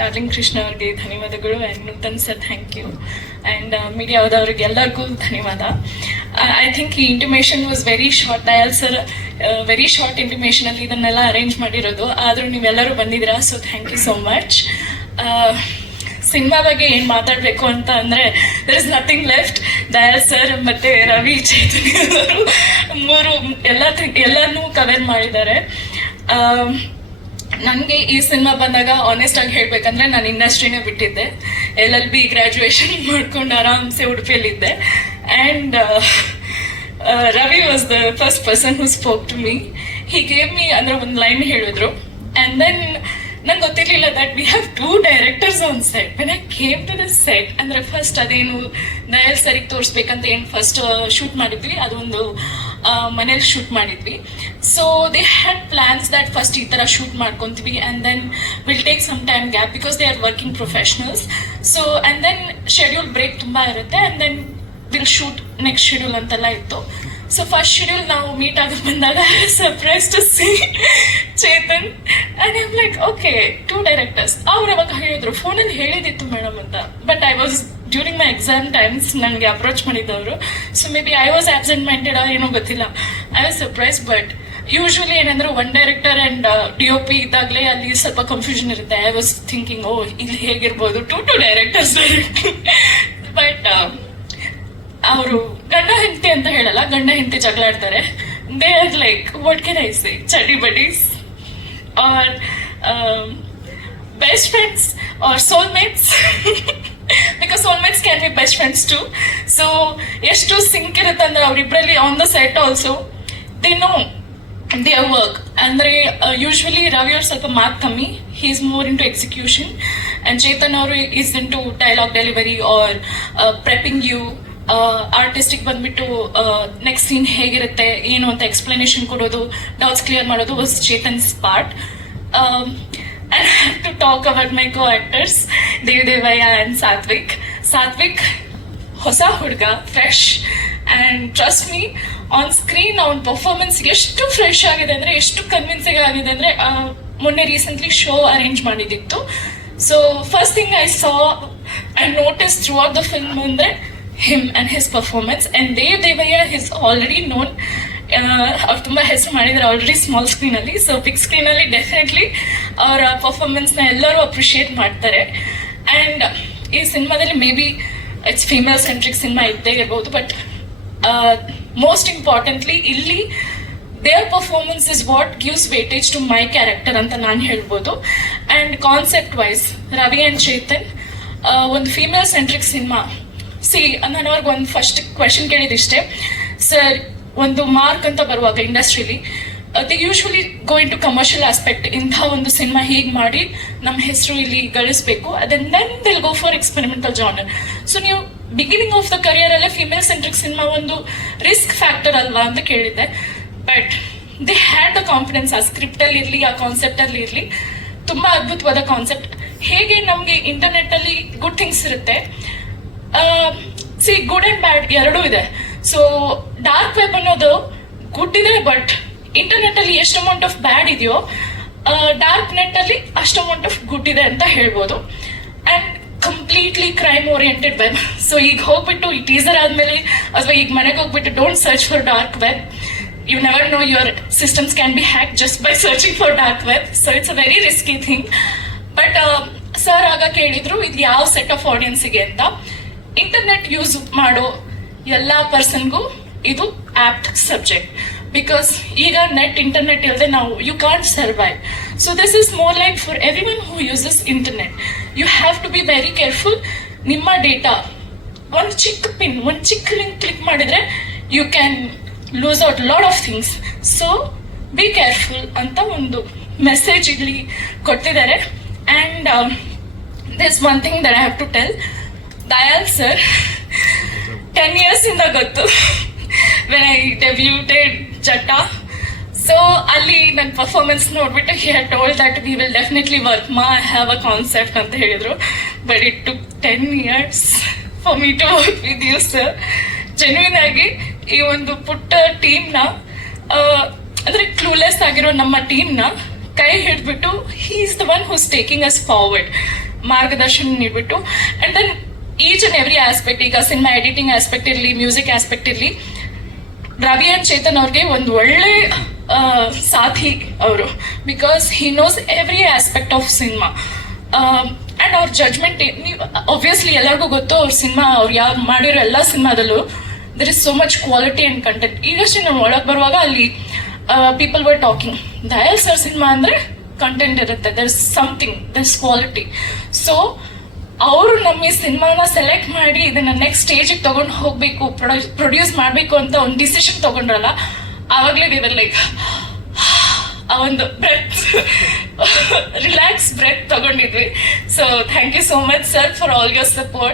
Darling Krishna ಅವ್ರಿಗೆ ಧನ್ಯವಾದಗಳು and Nutan sir thank you and ಮೀಡಿಯಾದವ್ರಿಗೆ ಎಲ್ಲರಿಗೂ ಧನ್ಯವಾದ. ಐ ಥಿಂಕ್ ಈ intimation was very short Dayal sir very short ಇಂಟಿಮೇಷನಲ್ಲಿ ಇದನ್ನೆಲ್ಲ ಅರೇಂಜ್ ಮಾಡಿರೋದು. ಆದರೂ ನೀವೆಲ್ಲರೂ ಬಂದಿದ್ದೀರಾ so thank you so much cinema ಬಗ್ಗೆ ಏನು ಮಾತಾಡಬೇಕು ಅಂತ ಅಂದರೆ there is nothing left Dayal sir ಮತ್ತು ರವಿ ಚೈತನ್ಯ ಅವರು ಮೂರು, ಎಲ್ಲ ಎಲ್ಲನೂ ಕವರ್ ಮಾಡಿದ್ದಾರೆ. ನನಗೆ ಈ ಸಿನಿಮಾ ಬಂದಾಗ ಆನೆಸ್ಟ್ ಆಗಿ ಹೇಳ್ಬೇಕಂದ್ರೆ ನಾನು ಇಂಡಸ್ಟ್ರಿನೇ ಬಿಟ್ಟಿದ್ದೆ. ಎಲ್ ಎಲ್ ಬಿ ಗ್ರ್ಯಾಜುಯೇಷನ್ ಮಾಡ್ಕೊಂಡು ಆರಾಮ್ಸೆ ಉಡುಪಿಯಲ್ಲಿದ್ದೆ. And Ravi was the first person who spoke to me he gave me ಅಂದ್ರೆ ಒಂದು ಲೈನ್ ಹೇಳಿದ್ರು. ಆ್ಯಂಡ್ ದೆನ್ ನಂಗೆ ಗೊತ್ತಿರಲಿಲ್ಲ that we have two directors on set when I came to the set ಅಂದರೆ first ಅದೇನು ದಯಲ್ ಸರಿಗೆ ತೋರಿಸ್ಬೇಕಂತ ಏನು ಫಸ್ಟ್ ಶೂಟ್ ಮಾಡಿದ್ವಿ ಅದೊಂದು ಮನೇಲಿ ಶೂಟ್ ಮಾಡಿದ್ವಿ. So they had plans that first ಈ ಥರ ಶೂಟ್ ಮಾಡ್ಕೊತೀವಿ and then will take some time gap because they are working professionals so and then schedule break ತುಂಬ ಇರುತ್ತೆ and then will shoot next schedule ಅಂತೆಲ್ಲ ಇತ್ತು. So first schedule ನಾವು meet ಆಗಿ ಬಂದಾಗ surprise to see Chetan. And I'm like okay two directors ಅವ್ರು ಅವಾಗ ಹೇಳಿದ್ರು ಫೋನಲ್ಲಿ ಹೇಳಿದಿತ್ತು ಮೇಡಮ್ ಅಂತ. But I was during my exam times ನನಗೆ approach ಮಾಡಿದ್ದವರು. So maybe I was absent minded ಏನೋ ಗೊತ್ತಿಲ್ಲ. I was surprise but usually ಏನಂದ್ರೆ one director and D O P ಇದ್ದಾಗಲೇ ಅಲ್ಲಿ ಸ್ವಲ್ಪ ಕನ್ಫ್ಯೂಷನ್ ಇರುತ್ತೆ. ಐ ವಾಸ್ ಥಿಂಕಿಂಗ್ ಓ, ಇಲ್ಲಿ ಹೇಗಿರ್ಬೋದು? ಟು ಟು ಡೈರೆಕ್ಟರ್ಸ್ ಬಟ್ ಅವರು ಗಂಡ ಹೆಂಡತಿ ಅಂತ ಹೇಳಲ್ಲ, ಗಂಡ ಹೆಂಡತಿ ಜಗಳ ಆಡ್ತಾರೆ. They are like what can I say chaddi buddies are best friends are soulmates. Because soulmates can be best friends too so ಎಷ್ಟು ಸಿಂಕ್ ಇರುತ್ತೆ ಅಂದ್ರೆ ಅವರಿಬ್ಬರಲ್ಲಿ on the set also they know they work ಅಂದರೆ usually Ravi ಅವ್ರು ಸ್ವಲ್ಪ ಮಾತು ಕಮ್ಮಿ. He is more into execution and Chetan ಅವರು is in to dialogue delivery or prepping you ಆರ್ಟಿಸ್ಟಿಗೆ ಬಂದ್ಬಿಟ್ಟು ನೆಕ್ಸ್ಟ್ ಸೀನ್ ಹೇಗಿರುತ್ತೆ, ಏನು ಅಂತ ಎಕ್ಸ್ಪ್ಲನೇಷನ್ ಕೊಡೋದು ಡೌಟ್ಸ್ ಕ್ಲಿಯರ್ ಮಾಡೋದು was Chetan's part and have to talk about my co actors Devadevaiah and Sathvik Sathvik ಹೊಸ ಹುಡುಗ fresh and trust me on screen ಅವ್ನ performance ಎಷ್ಟು ಫ್ರೆಶ್ ಆಗಿದೆ ಅಂದರೆ, ಎಷ್ಟು ಕನ್ವಿನ್ಸಿಂಗ್ ಆಗಿದೆ ಅಂದರೆ ಮೊನ್ನೆ recently show arrange ಮಾಡಿದ್ದಿತ್ತು. So first thing I saw I notice throughout the film ಅಂದರೆ him and his performance and Dev Devaiah his already known ಅವ್ರು ತುಂಬ ಹೆಸರು ಮಾಡಿದ್ದಾರೆ ಆಲ್ರೆಡಿ ಸ್ಮಾಲ್ ಸ್ಕ್ರೀನಲ್ಲಿ ಸೊ ಬಿಗ್ ಸ್ಕ್ರೀನಲ್ಲಿ ಡೆಫಿನೆಟ್ಲಿ ಅವರ ಪರ್ಫಾರ್ಮೆನ್ಸ್ನ ಎಲ್ಲರೂ ಅಪ್ರಿಷಿಯೇಟ್ ಮಾಡ್ತಾರೆ. ಆ್ಯಂಡ್ ಈ ಸಿನಿಮಾದಲ್ಲಿ maybe it's female centric cinema ಇದ್ದೇ ಇರ್ಬೋದು ಬಟ್ ಮೋಸ್ಟ್ ಇಂಪಾರ್ಟೆಂಟ್ಲಿ ಇಲ್ಲಿ there performance is what gives weightage to my character ಅಂತ ನಾನು ಹೇಳ್ಬೋದು. And concept wise Ravi and Chetan ಒಂದು ಫೀಮೇಲ್ ಸೆಂಟ್ರಿಕ್ ಸಿನಿಮಾ ಸಿ ನಾನು ಅವ್ರಿಗೆ ಒಂದು ಫಸ್ಟ್ ಕ್ವೆಶನ್ ಕೇಳಿದಿಷ್ಟೇ ಸರ್ ಒಂದು ಮಾರ್ಕ್ ಅಂತ ಬರುವಾಗ industrially the usually going to commercial aspect ಇಂಥ ಒಂದು ಸಿನಿಮಾ ಹೀಗೆ ಮಾಡಿ ನಮ್ಮ ಹೆಸರು ಇಲ್ಲಿ ಗಳಿಸ್ಬೇಕು. ಅದನ್ನ then they'll go for experimental genre so ನೀವು ಬಿಗಿನಿಂಗ್ ಆಫ್ ದ ಕರಿಯರ್ ಅಲ್ಲೇ ಫಿಮೇಲ್ ಸೆಂಟ್ರಿಕ್ ಸಿನಿಮಾ ಒಂದು ರಿಸ್ಕ್ ಫ್ಯಾಕ್ಟರ್ ಅಲ್ವಾ ಅಂತ ಕೇಳಿದ್ದೆ. But they had the confidence ಆ ಸ್ಕ್ರಿಪ್ಟಲ್ಲಿ ಇರಲಿ, ಆ ಕಾನ್ಸೆಪ್ಟಲ್ಲಿ ಇರಲಿ. ತುಂಬ ಅದ್ಭುತವಾದ ಕಾನ್ಸೆಪ್ಟ್ ಹೇಗೆ ನಮಗೆ ಇಂಟರ್ನೆಟ್ಟಲ್ಲಿ ಗುಡ್ ಥಿಂಗ್ಸ್ ಇರುತ್ತೆ? ಸಿ ಗುಡ್ ಆ್ಯಂಡ್ ಬ್ಯಾಡ್ ಎರಡೂ ಇದೆ. ಸೊ ಡಾರ್ಕ್ ಗುಡ್ ಇದೆ ಬಟ್ ಇಂಟರ್ನೆಟ್ಟಲ್ಲಿ ಎಷ್ಟು ಅಮೌಂಟ್ ಆಫ್ ಬ್ಯಾಡ್ ಇದೆಯೋ ಡಾರ್ಕ್ ನೆಟ್ಟಲ್ಲಿ ಅಷ್ಟು ಅಮೌಂಟ್ ಆಫ್ ಗುಡ್ ಇದೆ ಅಂತ ಹೇಳ್ಬೋದು. And completely crime oriented web so ಈಗ ಹೋಗ್ಬಿಟ್ಟು ಈ ಟೀಸರ್ ಆದ್ಮೇಲೆ, ಅಥವಾ ಈಗ ಮನೆಗೆ ಹೋಗ್ಬಿಟ್ಟು don't search for dark web you never know your systems can be hack just by searching for dark web so it's a very risky thing but sir ಆಗ ಕೇಳಿದ್ರು, ಇದು ಯಾವ ಸೆಟ್ ಆಫ್ ಆಡಿಯನ್ಸಿಗೆ ಅಂತ. ಇಂಟರ್ನೆಟ್ ಯೂಸ್ ಮಾಡೋ ಎಲ್ಲ ಪರ್ಸನ್ಗೂ ಇದು apt subject because ಈಗ ನೆಟ್ ಇಂಟರ್ನೆಟ್ ಇಲ್ಲದೆ ನಾವು you can't survive so this is more like for everyone who uses internet you have to be very careful ನಿಮ್ಮ ಡೇಟಾ ಒಂದು ಚಿಕ್ಕ ಪಿನ್ ಒಂದು ಚಿಕ್ಕ ಲಿಂಕ್ ಕ್ಲಿಕ್ ಮಾಡಿದ್ರೆ you can lose out lot of things so be careful ಅಂತ ಒಂದು message ಇಲ್ಲಿ ಕೊಟ್ಟಿದ್ದಾರೆ. And this one thing that I have to tell Dayal sir ten years ಇಂದ ಗೊತ್ತು. When I debuted Jatta so ಅಲ್ಲಿ ನನ್ನ performance ನೋಡ್ಬಿಟ್ಟು he had told that we will definitely work ಮಾ ಐ ಹ್ಯಾವ್ ಅ ಕಾನ್ಸೆಪ್ಟ್ ಅಂತ ಹೇಳಿದ್ರು. But it took ten years for me to work with you sir genuine ಆಗಿ ಈ ಒಂದು ಪುಟ್ಟ ಟೀಮ್ನ ಅಂದರೆ ಕ್ಲೂಲೆಸ್ ಆಗಿರೋ ನಮ್ಮ ಟೀಮ್ನ ಕೈ ಹಿಡಿದ್ಬಿಟ್ಟು he is the one whose taking us forward ಮಾರ್ಗದರ್ಶನ ನೀಡ್ಬಿಟ್ಟು. And then each and every aspect ಈಗ ಸಿನಿಮಾ ಎಡಿಟಿಂಗ್ ಆಸ್ಪೆಕ್ಟ್ ಇರಲಿ ಮ್ಯೂಸಿಕ್ ಆಸ್ಪೆಕ್ಟ್ ಇರಲಿ ರವಿ ಅಂಡ್ ಚೇತನ್ ಅವ್ರಿಗೆ ಒಂದು ಒಳ್ಳೆ ಸಾಥಿ ಅವರು. Because he knows every aspect of cinema and ಅವ್ರ ಜಜ್ಮೆಂಟ್ ನೀವು ಒಬ್ವಿಯಸ್ಲಿ ಎಲ್ಲರಿಗೂ ಗೊತ್ತು ಅವ್ರ ಸಿನಿಮಾ ಅವ್ರು ಯಾವ ಮಾಡಿರೋ ಎಲ್ಲ ಸಿನಿಮಾದಲ್ಲೂ there is so much quality and content ಈಗಷ್ಟೇ ನಾನು ಒಳಗೆ ಬರುವಾಗ ಅಲ್ಲಿ people were talking Dayal sir cinema ಅಂದರೆ ಕಂಟೆಂಟ್ ಇರುತ್ತೆ. There is something there is quality so ಅವರು ನಮ್ಮ ಈ ಸಿನಿಮಾನ ಸೆಲೆಕ್ಟ್ ಮಾಡಿ ಇದನ್ನ ನೆಕ್ಸ್ಟ್ ಸ್ಟೇಜಿಗೆ ತಗೊಂಡು ಹೋಗ್ಬೇಕು ಪ್ರೊಡ್ಯೂಸ್ ಮಾಡಬೇಕು ಅಂತ ಒಂದು ಡಿಸಿಷನ್ ತಗೊಂಡ್ರಲ್ಲ, ಆವಾಗಲೇ ವಿವರ್ ಲೈಕ್ ಆ ಒಂದು breath relax breath ತಗೊಂಡಿದ್ವಿ. So thank you so much sir for all your support